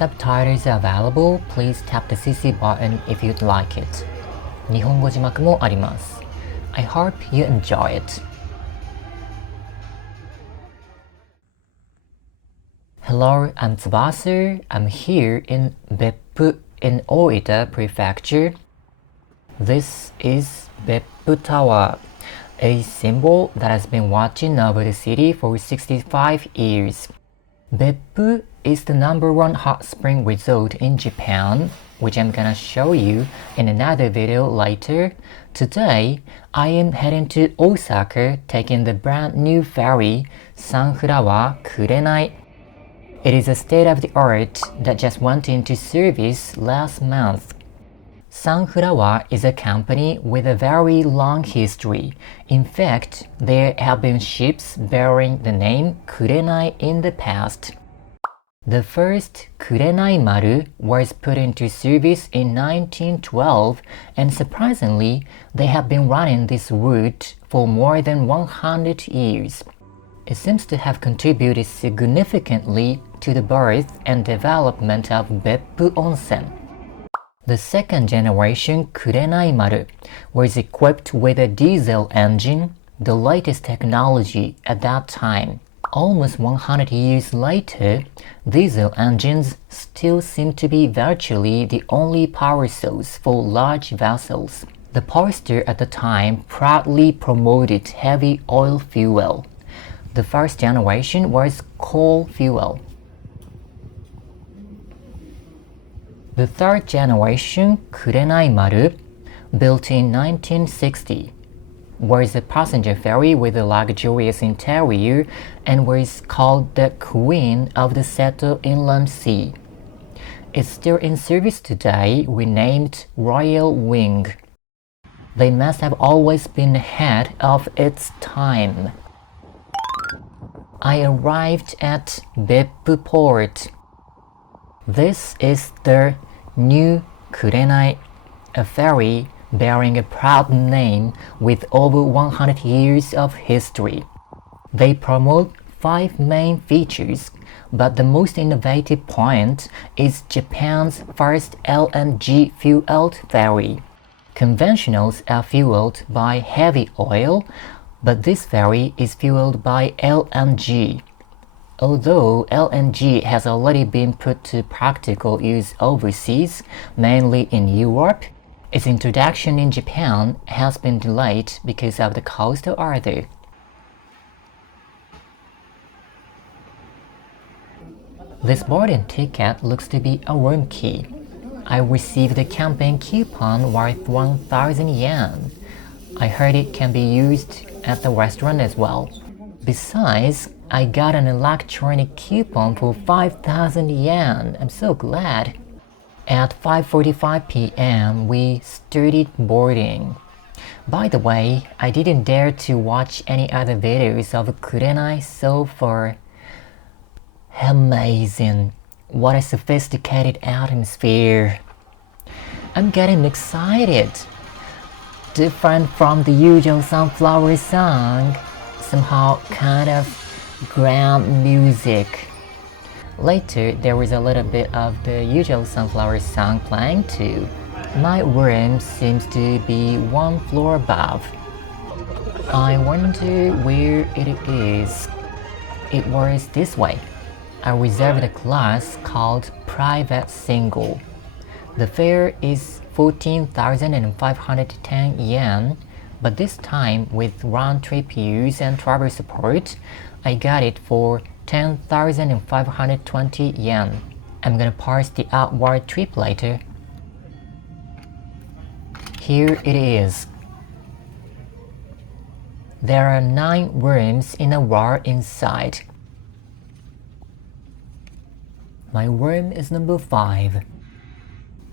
Subtitles are available. Please tap the CC button if you'd like it. 日本語字幕もあります。I hope you enjoy it. Hello, I'm Tsubasa. I'm here in Beppu in Oita Prefecture. This is Beppu Tower, a symbol that has been watching over the city for 65 years. Beppu is the #1 hot spring resort in Japan, which I'm gonna show you in another video later. Today, I am heading to Osaka taking the brand new ferry Sanfurawa Kurenai. It is a state-of-the-art that just went into service last month. Sanfurawa is a company with a very long history. In fact, there have been ships bearing the name Kurenai in the past. The first Kurenai Maru was put into service in 1912, and surprisingly, they have been running this route for more than 100 years. It seems to have contributed significantly to the birth and development of Beppu Onsen. The second generation Kurenai Maru was equipped with a diesel engine, the latest technology at that time. Almost 100 years later, diesel engines still seem to be virtually the only power source for large vessels. The poster at the time proudly promoted heavy oil fuel. The first generation was coal fuel. The third generation Kurenai Maru, built in 1960, was a passenger ferry with a luxurious interior and was called the Queen of the Seto Inland Sea. It's still in service today, renamed Royal Wing. They must have always been ahead of its time. I arrived at Beppu Port. This is the new Kurenai, a ferry bearing a proud name with over 100 years of history. They promote 5 main features, but the most innovative point is Japan's first LNG fueled ferry. Conventionals are fueled by heavy oil, but this ferry is fueled by LNG. Although LNG has already been put to practical use overseas, mainly in Europe, its introduction in Japan has been delayed because of the cost of either. This boarding ticket looks to be a room key. I received a campaign coupon worth 1,000 yen. I heard it can be used at the restaurant as well. Besides, I got an electronic coupon for 5,000 yen. I'm so glad. At 5:45 p.m., we started boarding. By the way, I didn't dare to watch any other videos of Kurenai so far. Amazing. What a sophisticated atmosphere. I'm getting excited. Different from the usual Sunflower song, somehow kind of grand music. Later, there was a little bit of the usual Sunflower song playing too. My room seems to be 1 floor above. I wonder where it is. It was this way. I reserved a class called Private Single. The fare is 14,510 yen, but this time with round-trip use and travel support, I got it for 10,520 yen. I'm gonna parse the outward trip later. Here it is. There are 9 rooms in a row inside. My room is number 5.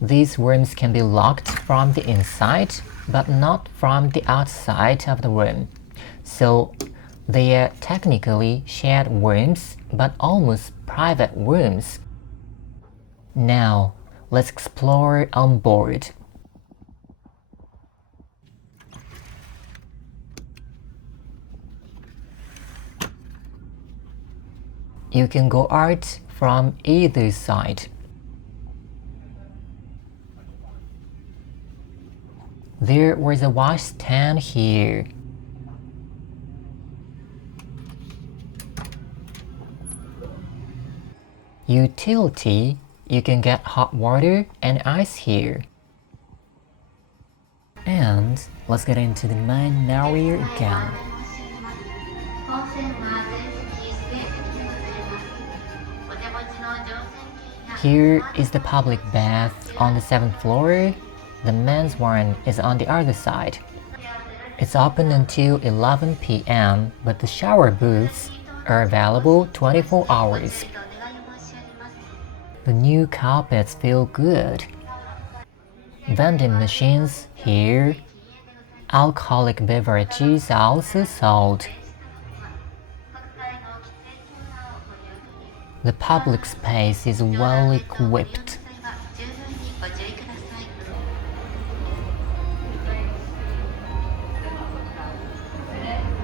These rooms can be locked from the inside, but not from the outside of the room. So they are technically shared rooms, but almost private rooms. Now, let's explore on board. You can go out from either side. There was a washstand here. Utility, you can get hot water and ice here. And let's get into the main area again. Here is the public bath on the 7th floor. The men's one is on the other side. It's open until 11 p.m., but the shower booths are available 24 hours. The new carpets feel good. Vending machines here. Alcoholic beverages are also sold. The public space is well equipped.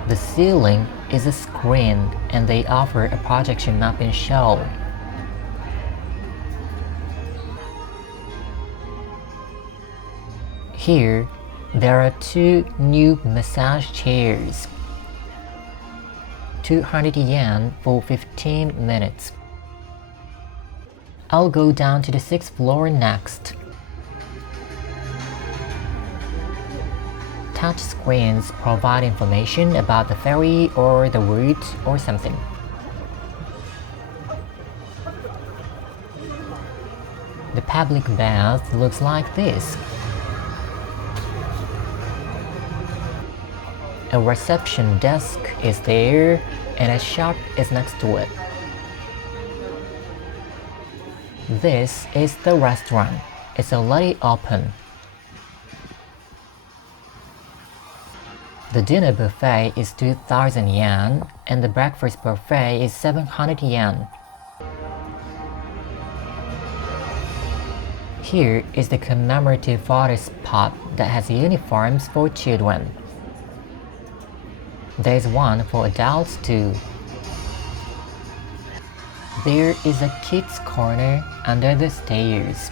The ceiling is a screen and they offer a projection mapping show. Here, there are 2 new massage chairs. 200 yen for 15 minutes. I'll go down to the 6th floor next. Touch screens provide information about the ferry or the route or something. The public bath looks like this. A reception desk is there and a shop is next to it. This is the restaurant. It's already open. The dinner buffet is 2,000 yen and the breakfast buffet is 700 yen. Here is the commemorative photo spot that has uniforms for children. There's one for adults too. There is a kids' corner under the stairs.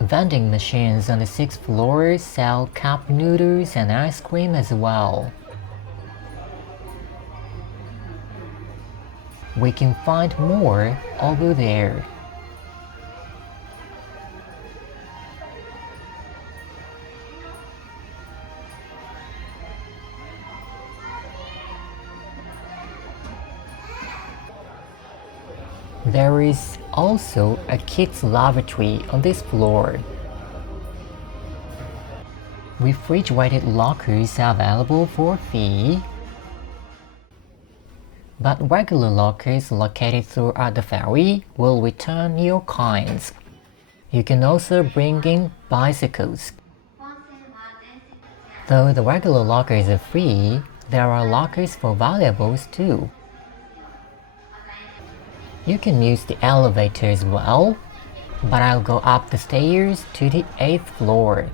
Vending machines on the 6th floor sell cup noodles and ice cream as well. We can find more over there. There is also a kids' lavatory on this floor. Refrigerated lockers are available for a fee, but regular lockers located throughout the ferry will return your coins. You can also bring in bicycles. Though the regular lockers are free, there are lockers for valuables too. You can use the elevator as well, but I'll go up the stairs to the 8th floor.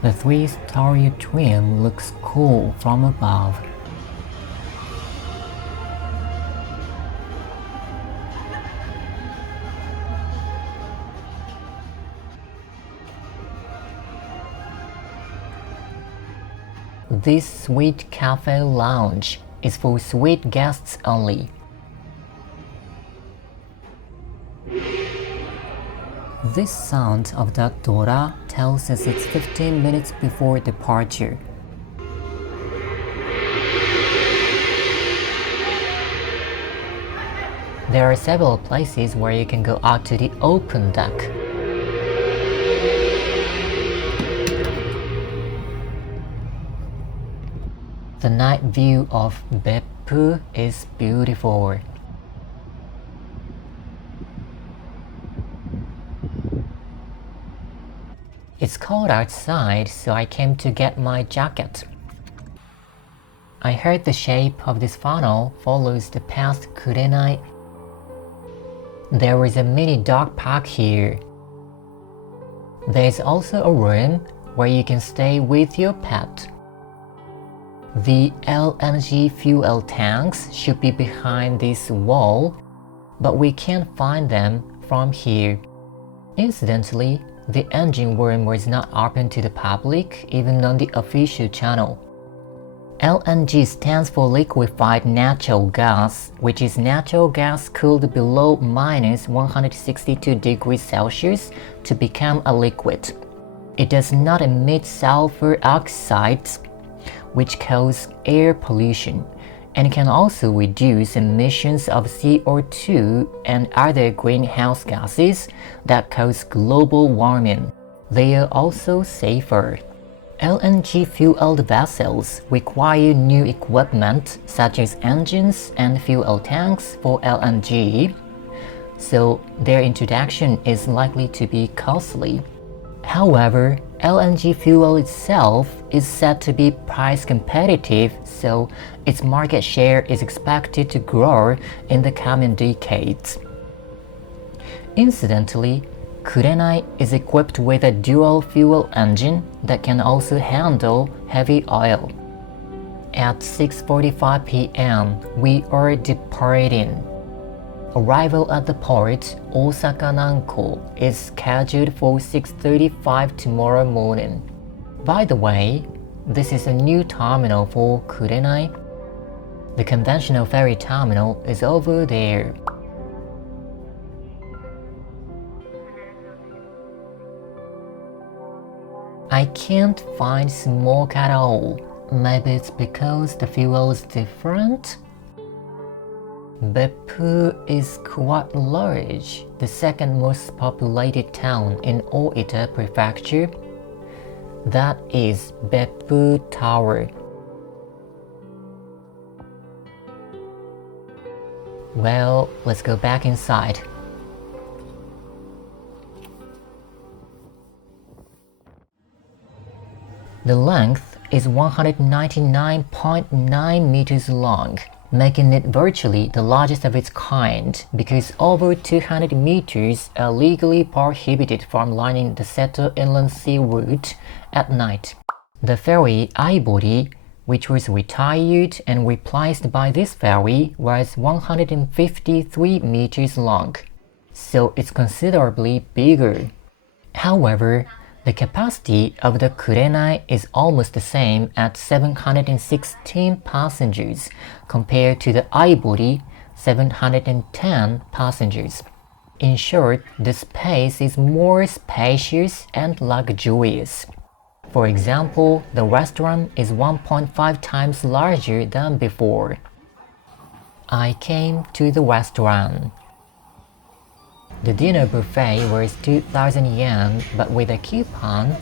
The 3-story atrium looks cool from above. This Sweet Cafe Lounge is for suite guests only. This sound of the Dora tells us it's 15 minutes before departure. There are several places where you can go out to the open deck. The night view of Beppu is beautiful. It's cold outside, so I came to get my jacket. I heard the shape of this funnel follows the past Kurenai. There is a mini dog park here. There's also a room where you can stay with your pet. The LNG fuel tanks should be behind this wall, but we can't find them from here. Incidentally, the engine room was not open to the public even on the official channel. LNG stands for liquefied natural gas, which is natural gas cooled below minus 162 degrees Celsius to become a liquid. It does not emit sulfur oxides, which cause air pollution, and can also reduce emissions of CO2 and other greenhouse gases that cause global warming. They are also safer. LNG-fueled vessels require new equipment such as engines and fuel tanks for LNG, so their introduction is likely to be costly. However, LNG fuel itself is said to be price competitive, so its market share is expected to grow in the coming decades. Incidentally, Kurenai is equipped with a dual-fuel engine that can also handle heavy oil. At 6:45 p.m., we are departing. Arrival at the port, Osaka Nanko, is scheduled for 6:35 tomorrow morning. By the way, this is a new terminal for Kurenai. The conventional ferry terminal is over there. I can't find smoke at all. Maybe it's because the fuel is different? Beppu is quite large, the second most populated town in Oita Prefecture. That is Beppu Tower. Well, let's go back inside. The length is 199.9 meters long, making it virtually the largest of its kind because over 200 meters are legally prohibited from lining the Seto Inland Sea route at night. The ferry Aibori, which was retired and replaced by this ferry, was 153 meters long, so it's considerably bigger. However, the capacity of the Kurenai is almost the same at 716 passengers compared to the Aibori 710 passengers. In short, the space is more spacious and luxurious. For example, the restaurant is 1.5 times larger than before. I came to the restaurant. The dinner buffet was 2,000 yen, but with a coupon,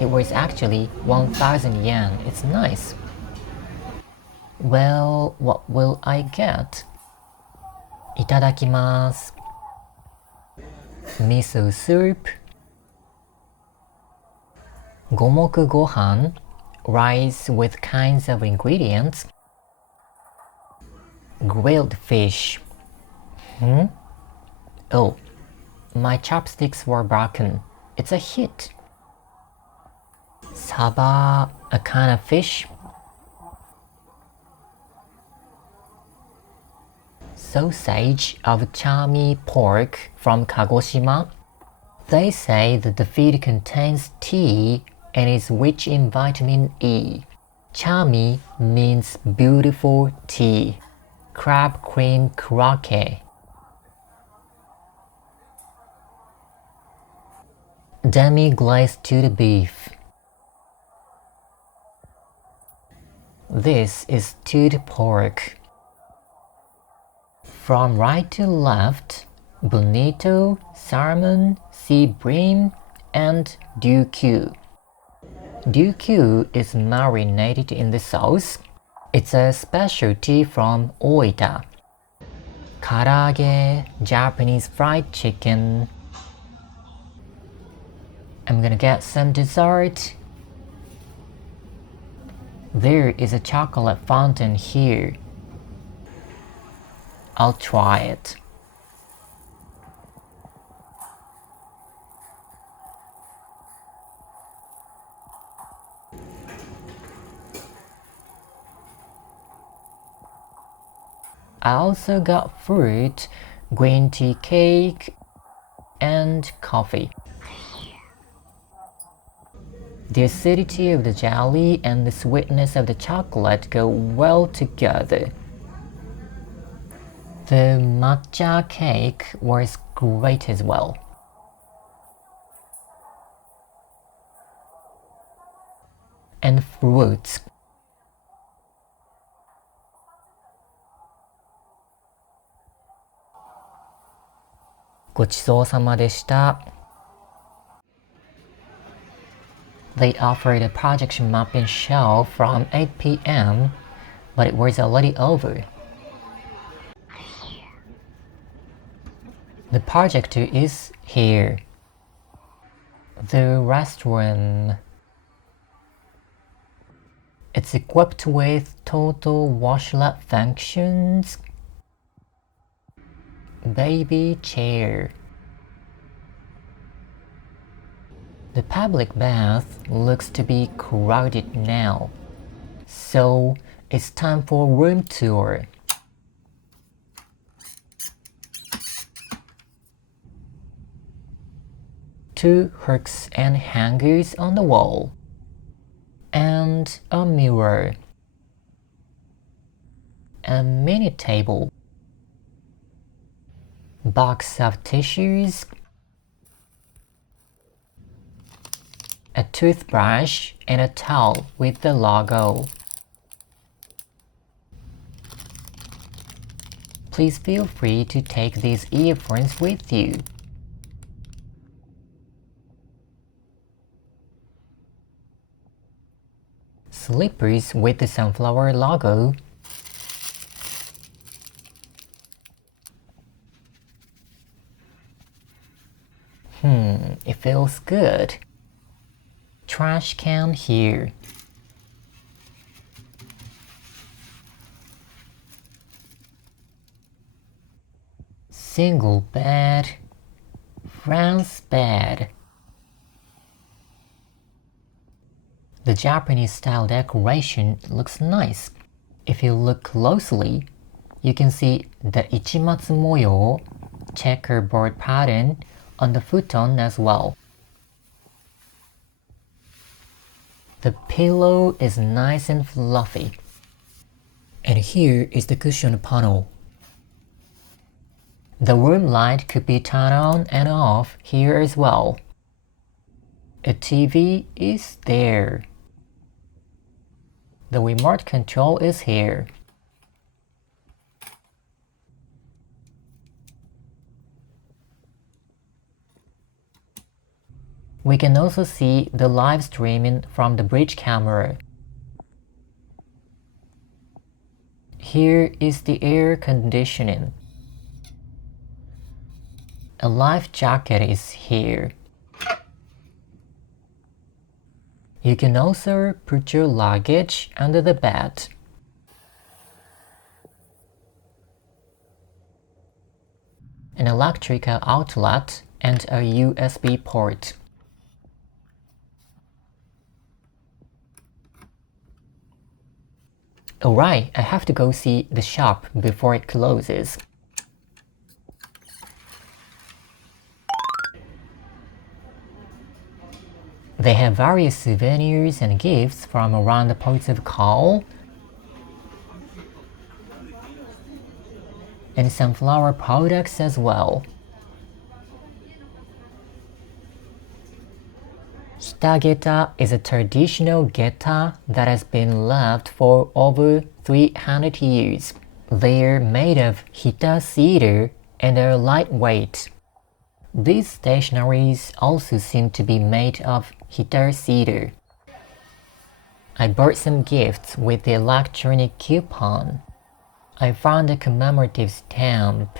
it was actually 1,000 yen. It's nice. Well, what will I get? Itadakimasu. Miso soup, gomoku gohan, rice with kinds of ingredients, grilled fish. Oh, my chopsticks were broken. It's a hit. Saba, a kind of fish. Sausage of chami pork from Kagoshima. They say that the feed contains tea and is rich in vitamin E. Chami means beautiful tea. Crab cream karaage. Demi-glazed to the beef. This is stewed pork. From right to left, bonito, salmon, sea bream, and ryukyu. Ryukyu is marinated in the sauce. It's a specialty from Oita. Karaage, Japanese fried chicken. I'm gonna get some dessert. There is a chocolate fountain here. I'll try it. I also got fruit, green tea cake, and coffee. The acidity of the jelly and the sweetness of the chocolate go well together. The matcha cake was great as well. And fruits. ごちそうさまでした。They offered a projection mapping show from 8 p.m., but it was already over. The projector is here. The restroom. It's equipped with total washlet functions. Baby chair. The public bath looks to be crowded now, so it's time for room tour. Two hooks and hangers on the wall, and a mirror, a mini table, box of tissues, a toothbrush, and a towel with the logo. Please feel free to take these earphones with you. Slippers with the sunflower logo. It feels good. Trash can here. Single bed. France bed. The Japanese-style decoration looks nice. If you look closely, you can see the ichimatsu moyo, checkerboard pattern, on the futon as well. The pillow is nice and fluffy. And here is the cushion panel. The room light could be turned on and off here as well. A TV is there. The remote control is here. We can also see the live streaming from the bridge camera. Here is the air conditioning. A life jacket is here. You can also put your luggage under the bed. An electrical outlet and a USB port. Alright, I have to go see the shop before it closes. They have various souvenirs and gifts from around the ports of call, and some flower products as well. Hitageta is a traditional geta that has been left for over 300 years. They're made of Hita cedar and are lightweight. These stationaries also seem to be made of Hita cedar. I bought some gifts with the electronic coupon. I found a commemorative stamp.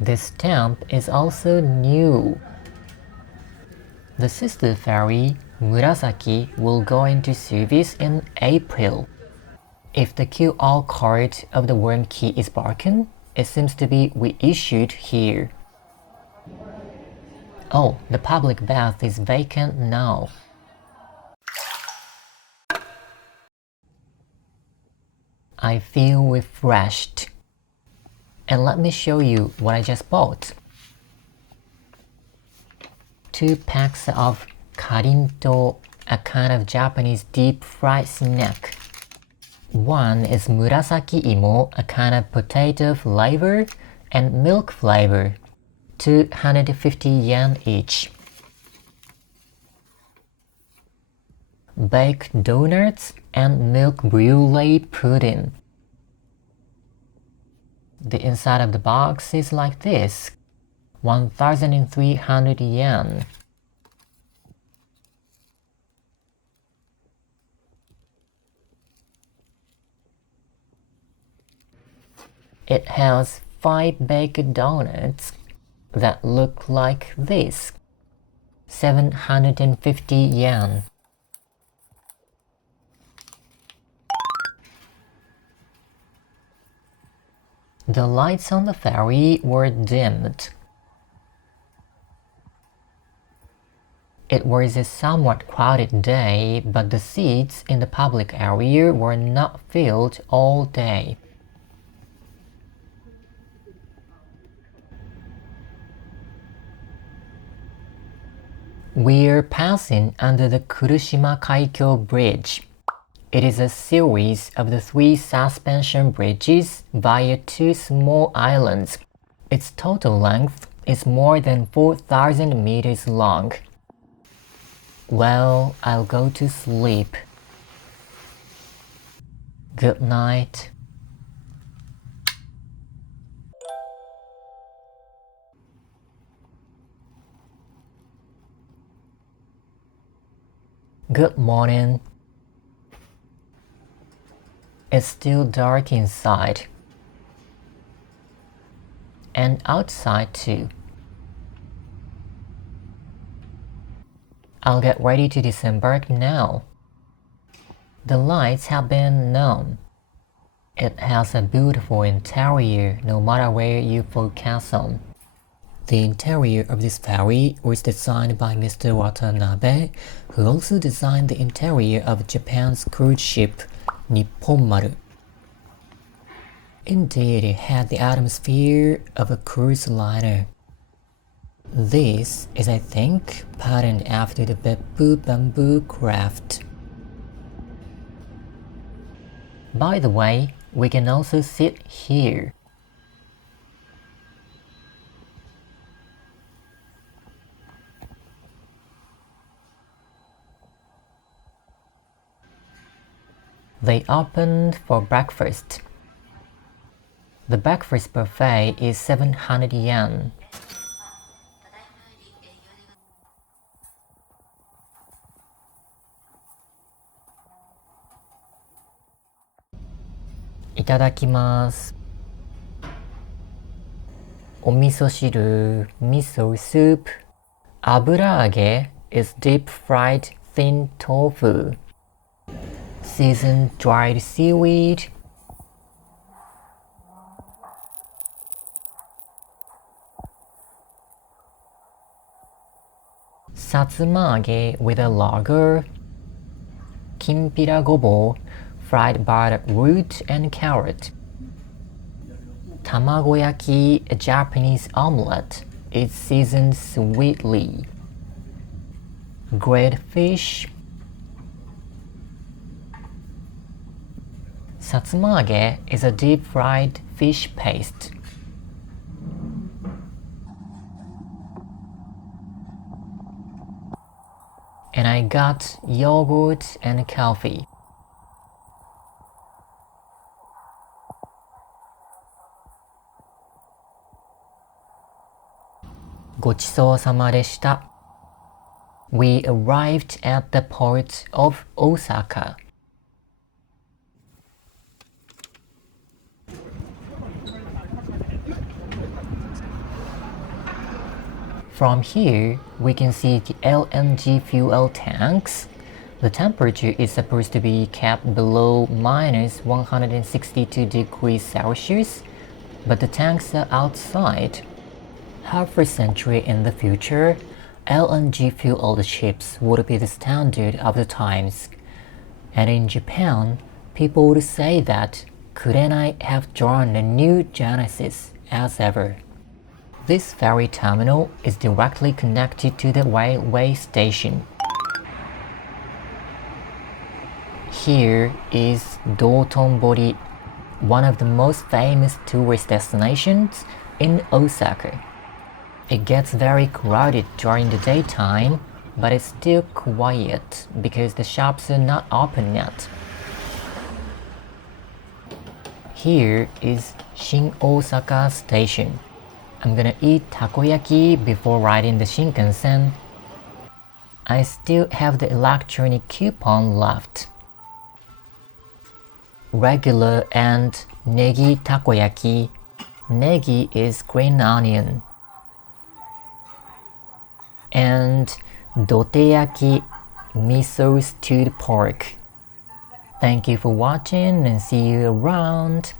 The stamp is also new. The sister ferry, Murasaki, will go into service in April. If the QR code of the worm key is broken, it seems to be reissued here. Oh, the public bath is vacant now. I feel refreshed. And let me show you what I just bought. 2 packs of karinto, a kind of Japanese deep fried snack. One is murasaki imo, a kind of potato flavor, and milk flavor. 250 yen each. Baked donuts and milk brulee pudding. The inside of the box is like this. 1,300 yen. It has 5 baked donuts that look like this. 750 yen. The lights on the ferry were dimmed. It was a somewhat crowded day, but the seats in the public area were not filled all day. We're passing under the Kurushima Kaikyo Bridge. It is a series of the 3 suspension bridges via 2 small islands. Its total length is more than 4,000 meters long. Well, I'll go to sleep. Good night. Good morning. It's still dark inside. And outside too. I'll get ready to disembark now. The lights have been known. It has a beautiful interior no matter where you focus on. The interior of this ferry was designed by Mr. Watanabe, who also designed the interior of Japan's cruise ship Nipponmaru. Indeed, it had the atmosphere of a cruise liner. This is, I think, patterned after the Beppu bamboo craft. By the way, we can also sit here. They opened for breakfast. The breakfast buffet is 700 yen. Itadakimasu. Omiso shiru, miso soup. Aburaage is deep fried thin tofu. Seasoned dried seaweed. Satsumage with a lager. Kimpira gobo, fried butter root and carrot. Tamagoyaki, a Japanese omelette, is seasoned sweetly. Grilled fish. Satsumage is a deep-fried fish paste. And I got yogurt and coffee. Gochisousama deshita. We arrived at the port of Osaka. From here, we can see the LNG fuel tanks. The temperature is supposed to be kept below minus 162 degrees Celsius, but the tanks are outside. Half a century in the future, LNG fueled ships would be the standard of the times. And in Japan, people would say that Kurenai have drawn a new genesis as ever. This ferry terminal is directly connected to the railway station. Here is Dotonbori, one of the most famous tourist destinations in Osaka. It gets very crowded during the daytime, but it's still quiet because the shops are not open yet. Here is Shin Osaka Station. I'm gonna eat takoyaki before riding the Shinkansen. I still have the electronic coupon left. Regular and negi takoyaki. Negi is green onion. And doteyaki, miso stewed pork. Thank you for watching and see you around.